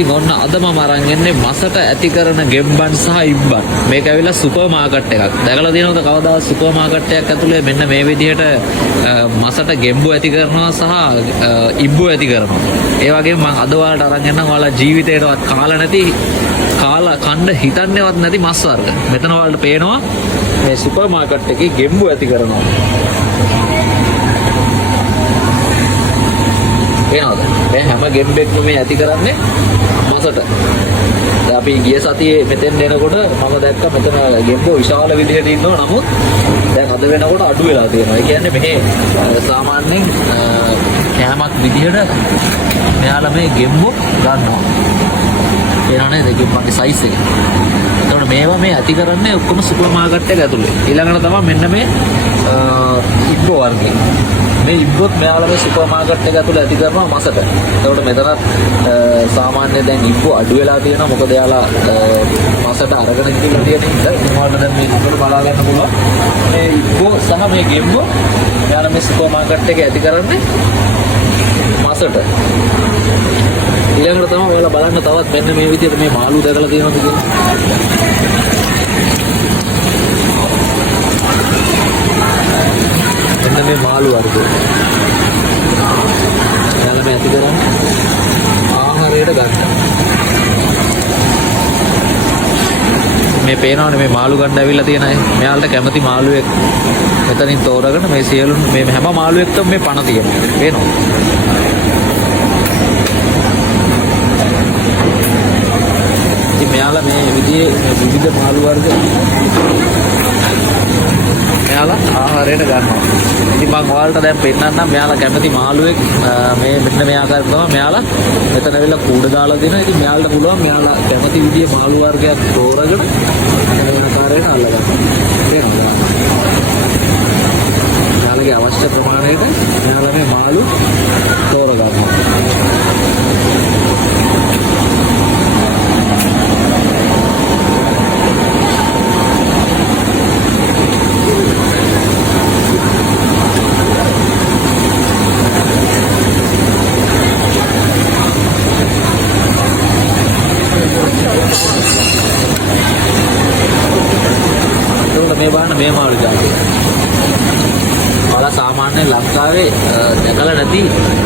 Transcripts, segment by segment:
ඉතින් ඔන්න අද මම අරන් එන්නේ මසට ඇති කරන ගෙම්බන් සහ ඉබ්බන්. මේක ඇවිල්ලා සුපර් මාකට් එකක්. දැකලා තියෙනවද කවදාවත් සුපර් මාකට් එකක් ඇතුලේ මෙන්න මේ විදිහට මසට ගෙම්බු ඇති කරනවා සහ ඉබ්බු ඇති කරනවා. ඒ වගේම මම අද ඔයාලට අරන් එන්නම් ඔයාලා ජීවිතේටවත් කාලා නැති කාලා කන්න හිතන්නේවත් නැති මස් වර්ග. මෙතන ඔයාලට පේනවා මේ සුපර් මාකට් එකේ ගෙම්බු ඇති කරනවා. පේනවද? මේ හැම ගෙම්බෙක්ම මේ ඇති කරන්නේ මසට. දැන් අපි ගිය සතියේ මෙතෙන් එනකොට මම දැක්ක මෙතන ගෙම්බෝ විශාල විදිහට ඉන්නවා. නමුත් දැන් අද වෙනකොට අඩු වෙලා තියෙනවා. ඒ කියන්නේ මෙහි සාමාන්‍යයෙන් කෑමක් විදිහට මෙයාලා මේ ගෙම්බෝ ගන්නවා. පේනවනේ ගෙම්බන්ගේ සයිස් එක. එතකොට මේවා මේ ඇති කරන්නේ ඔක්කොම සුපර් මාකට් එක ඇතුලේ. ඊළඟට තමයි මෙන්න මේ ඉබ්බෝ වර්ගය. මේ ඉබ්බොත් මෙයාලා මේ සුපර් මාකට් එක ඇතුළේ ඇති කරනවා මසට. ඒකට මෙතනත් සාමාන්‍ය දැන් ඉබ්බෝ අඩු වෙලා තියෙනවා. මොකද එයාලා මසට අරගෙන ඉඳලා තියෙන නිසා මොනවද දැන් මේ ඉබ්බෝ බලා ගන්න පුළුවන්. මේ ඉබ්බෝ සහ මේ ගෙම්බෝ මෙයාලා මේ සුපර් මාකට් එක ඇති කරන්නේ මසට. ඊළඟට තමයි ඔයාලා බලන්න තවත් මෙන්න මේ විදිහට මේ මාළු දැකලා තියෙනවද කියලා. මෙන්න මේ මාළු වර්ග. එයාලා මේ ඇති කරන්නේ ආහාරයට ගන්න. මේ පේනවනේ මේ මාළු ගන්න ඇවිල්ලා තියෙන අය. මෙයාලට කැමති මාළුවෙක් මෙතනින් තෝරගෙන මේ සියලු මේ හැම මාළුවෙක්ටම මේ පණ තියෙනවා. පේනවද? ඉතින් මෙයාලා මේ විදිහේ විවිධ මාළු වර්ග මෙයාලා ආහාරයට ගන්නවා. ඉතින් මම ඔයාලට දැන් පෙන්නන්නම් මෙයාලා කැමති මාළුවෙක් මේ මෙන්න මේ ආකාරයට තමයි මෙයාලා මෙතන ඇවිල්ලා කූඩ දාලා දෙනවා. ඉතින් මෙයාලට පුළුවන් මෙයාලා කැමති විදිහේ මාළු වර්ගයක් තෝරගෙන මේ ආකාරයට අල්ලගන්න. තේරුණාද? මෙයාලගේ අවශ්‍ය ප්‍රමාණයට මෙයාලා මේ මාළු තෝරගන්නවා. මේ බාන මේ මාළු ජාතිය. ඔයාලා සාමාන්‍ය ලංකාවේ දැකලා නැති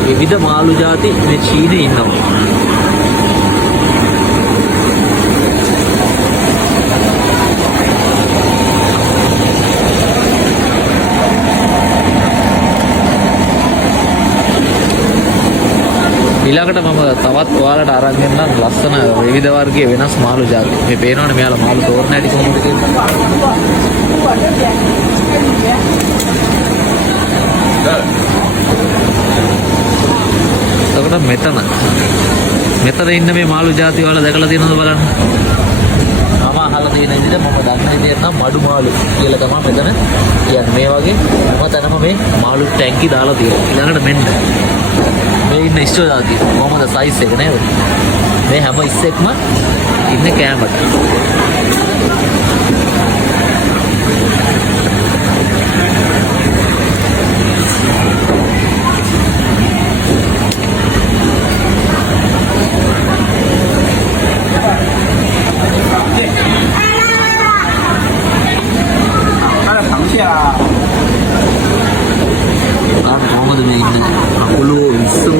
විවිධ මාළු ජාති මේ චීනේ ඉන්නවා. ඊළඟට මම තවත් ඔයාලට අරන් එන්නම් ලස්සන විවිධ වර්ගයේ වෙනස් මාළු ජාති. මේ පේනවනේ මෙයාලා මාළු තෝරන හැටි කොහොමද කියලා. එතකොට මෙතන ඉන්න මේ මාළු ජාති ඔයාලා දැකලා තියෙනවද බලන්න. මම අහලා තියෙන විදිහට මම දන්න විදිහට නම් මඩු මාළු කියලා තමයි මෙතන කියන්නේ. මේ වගේ මම තනම මේ මාළු ටැංකි දාලා තියෙනවා. ඊළඟට මෙන්න මේ ඉන්න ඉස්සෝ දාතිය කොහමද සයිස් එක නේද? මේ හැම ඉස්සෙක්ම ඉන්නේ කෑමට. කොහොමද මේ ඉන්නේ? අකුළු ඉස්සෝ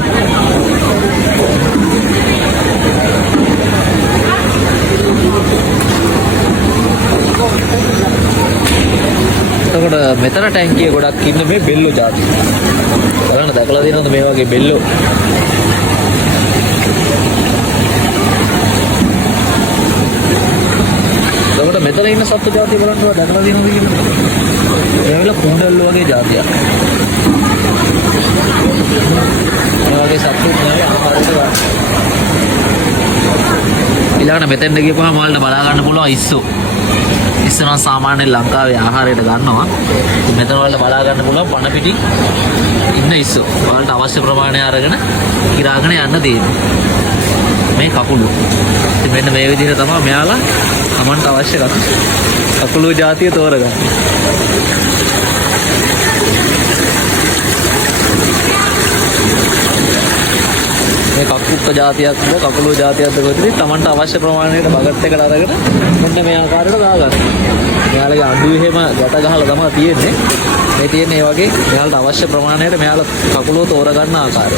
එතකොට මෙතන ටැංකිය ගොඩක් ඉන්නේ මේ බෙල්ලෝ ජාතිය. බලන්න දැකලා තියෙනවද මේ වගේ බෙල්ලෝ? එතකොට මෙතන ඉන්න සත්තු ජාතිය බලන්න ඔයා දැකලා තියෙනවද කියන්නේ? ඒවල කුණ්ඩල්ලෝ වගේ ජාතියක්. මේ වගේ සත්තු නේද ආහාරයට ගන්න. ඊළඟට මෙතෙන්ද ගියපුවාම ඔයාලට බලා ගන්න පුළුවන් ඉස්සෝ. ඉස්සරහ සාමාන්‍යයෙන් ලංකාවේ ආහාරයට ගන්නවා. ඉතින් මෙතන ඔයාලට බලා ගන්න පුළුවන් පණ පිටි ඉන්න ඉස්සෝ. ඔයාලට අවශ්‍ය ප්‍රමාණය අරගෙන කිරාගෙන යන්න තියෙනවා. මේ කකුළු. ඉතින් මෙන්න මේ විදිහට තමයි මෙයාලා Tamanට අවශ්‍ය කකුළු జాතිය තෝරගන්නේ. මේ කක්කුප්ප જાතියක්ද කකුලෝ જાතියක්ද කොහොමද තමන්ට අවශ්‍ය ප්‍රමාණයට බකට් එකට අරගෙන මෙන්න මේ ආකාරයට දාගන්න. මෙයාලගේ අඬු එහෙම ගැට ගහලා තමයි තියෙන්නේ. මේ තියෙන්නේ මේ වගේ මෙයාලට අවශ්‍ය ප්‍රමාණයට මෙයාලා කකුලෝ තෝරගන්න ආකාරය.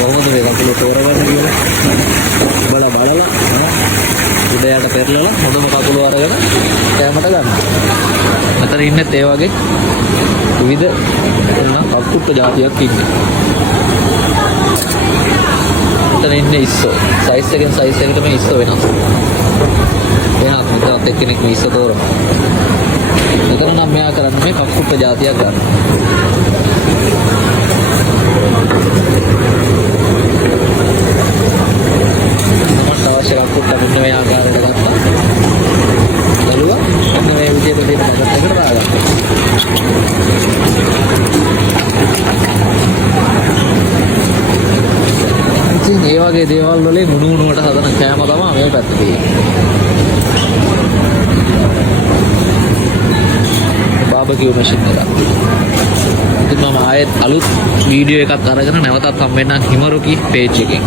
කොහොමද මේ කකුල තෝරගන්නේ කියලා බලලා උඩයට පෙරලලා හොඳම කකුල අරගෙන කැමට ගන්න. මෙතන ඉන්නෙත් ඒ වගේ විවිධ කක්කුප්ප જાතියක් ඉන්නේ. මෙතන ඉන්නේ ඉස්සෝ. සයිස් එකෙන් සයිස් එකට මේ ඉස්සෝ වෙනස්. වෙනස් මෙතනත් එක්කෙනෙක් මේ ඉස්සෝ තෝරනවා. මෙතන නම් මෙයා කරන්නේ මේ කක්කුප්ප જાතියක් ගන්න. අවශ්‍ය කක්කුප්ප මෙන්න මේ ආකාරයට ගත්තා. බලුවා මෙන්න මේ විදිහට දෙන්න බකට් එකට දාගන්න. ඉතින් මේ වගේ දේවල් වලින් උණු උණුවට හදන කෑම තමයි මේ පැත්තේ තියෙන්නේ. බාබකියු මැෂින් එක. ඉතින් මම ආයෙත් අලුත් වීඩියෝ එකක් අරගෙන නැවතත් හම්බෙන්නම් හිමරුකි පේජ් එකෙන්.